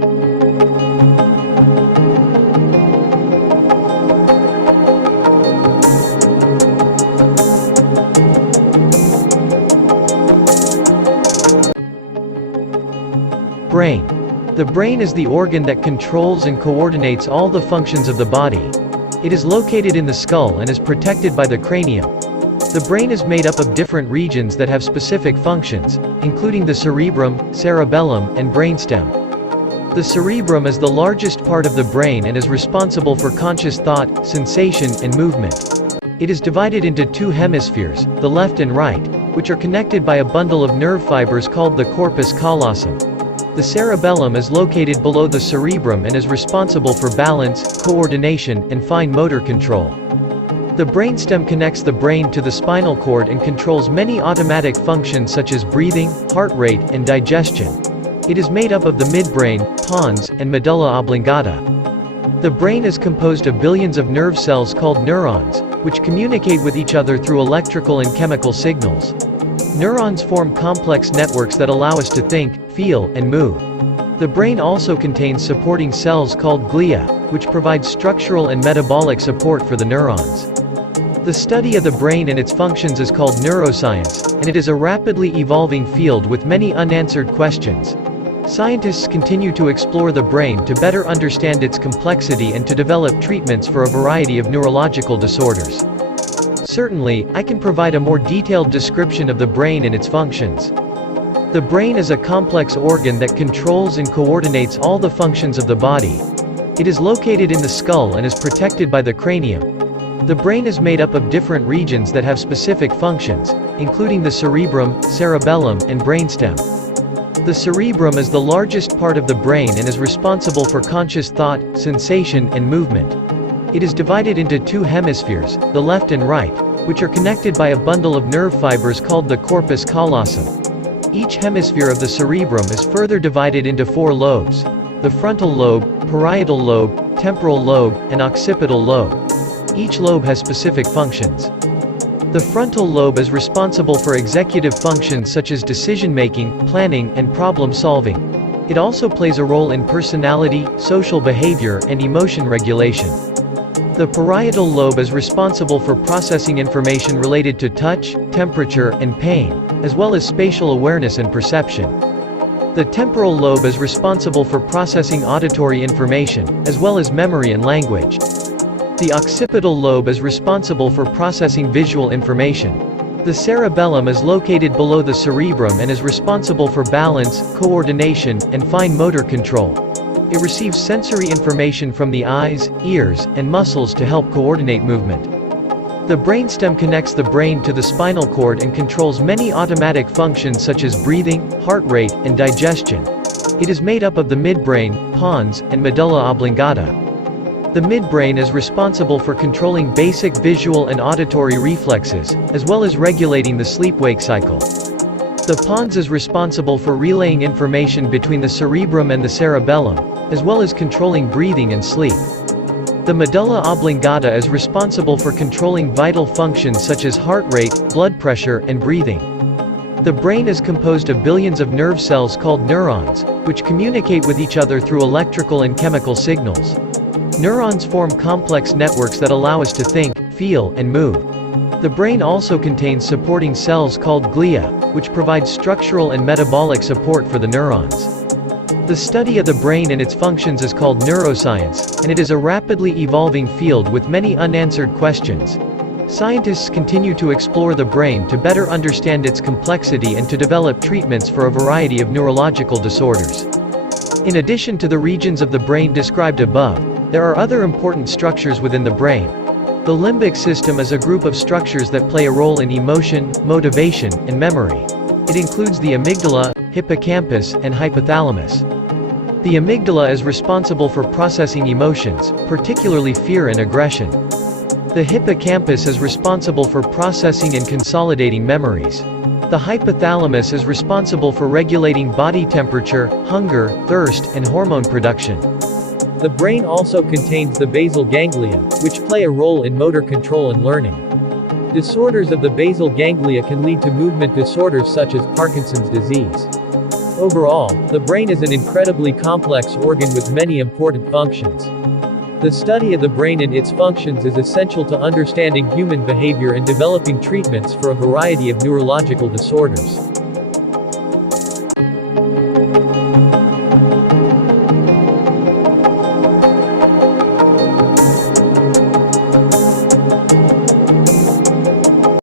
Brain. The brain is the organ that controls and coordinates all the functions of the body. It is located in the skull and is protected by the cranium. The brain is made up of different regions that have specific functions, including the cerebrum, cerebellum, and brainstem. The cerebrum is the largest part of the brain and is responsible for conscious thought, sensation, and movement. It is divided into two hemispheres, the left and right, which are connected by a bundle of nerve fibers called the corpus callosum. The cerebellum is located below the cerebrum and is responsible for balance, coordination, and fine motor control. The brainstem connects the brain to the spinal cord and controls many automatic functions such as breathing, heart rate, and digestion. It is made up of the midbrain, pons, and medulla oblongata. The brain is composed of billions of nerve cells called neurons, which communicate with each other through electrical and chemical signals. Neurons form complex networks that allow us to think, feel, and move. The brain also contains supporting cells called glia, which provide structural and metabolic support for the neurons. The study of the brain and its functions is called neuroscience, and it is a rapidly evolving field with many unanswered questions. Scientists continue to explore the brain to better understand its complexity and to develop treatments for a variety of neurological disorders. Certainly, I can provide a more detailed description of the brain and its functions. The brain is a complex organ that controls and coordinates all the functions of the body. It is located in the skull and is protected by the cranium. The brain is made up of different regions that have specific functions, including the cerebrum, cerebellum, and brainstem. The cerebrum is the largest part of the brain and is responsible for conscious thought, sensation, and movement. It is divided into two hemispheres, the left and right, which are connected by a bundle of nerve fibers called the corpus callosum. Each hemisphere of the cerebrum is further divided into four lobes: the frontal lobe, parietal lobe, temporal lobe, and occipital lobe. Each lobe has specific functions. The frontal lobe is responsible for executive functions such as decision-making, planning, and problem-solving. It also plays a role in personality, social behavior, and emotion regulation. The parietal lobe is responsible for processing information related to touch, temperature, and pain, as well as spatial awareness and perception. The temporal lobe is responsible for processing auditory information, as well as memory and language. The occipital lobe is responsible for processing visual information. The cerebellum is located below the cerebrum and is responsible for balance, coordination, and fine motor control. It receives sensory information from the eyes, ears, and muscles to help coordinate movement. The brainstem connects the brain to the spinal cord and controls many automatic functions such as breathing, heart rate, and digestion. It is made up of the midbrain, pons, and medulla oblongata. The midbrain is responsible for controlling basic visual and auditory reflexes, as well as regulating the sleep-wake cycle. The pons is responsible for relaying information between the cerebrum and the cerebellum, as well as controlling breathing and sleep. The medulla oblongata is responsible for controlling vital functions such as heart rate, blood pressure, and breathing. The brain is composed of billions of nerve cells called neurons, which communicate with each other through electrical and chemical signals. Neurons form complex networks that allow us to think, feel, and move. The brain also contains supporting cells called glia, which provide structural and metabolic support for the neurons. The study of the brain and its functions is called neuroscience, and it is a rapidly evolving field with many unanswered questions. Scientists continue to explore the brain to better understand its complexity and to develop treatments for a variety of neurological disorders. In addition to the regions of the brain described above, there are other important structures within the brain. The limbic system is a group of structures that play a role in emotion, motivation, and memory. It includes the amygdala, hippocampus, and hypothalamus. The amygdala is responsible for processing emotions, particularly fear and aggression. The hippocampus is responsible for processing and consolidating memories. The hypothalamus is responsible for regulating body temperature, hunger, thirst, and hormone production. The brain also contains the basal ganglia, which play a role in motor control and learning. Disorders of the basal ganglia can lead to movement disorders such as Parkinson's disease. Overall, the brain is an incredibly complex organ with many important functions. The study of the brain and its functions is essential to understanding human behavior and developing treatments for a variety of neurological disorders.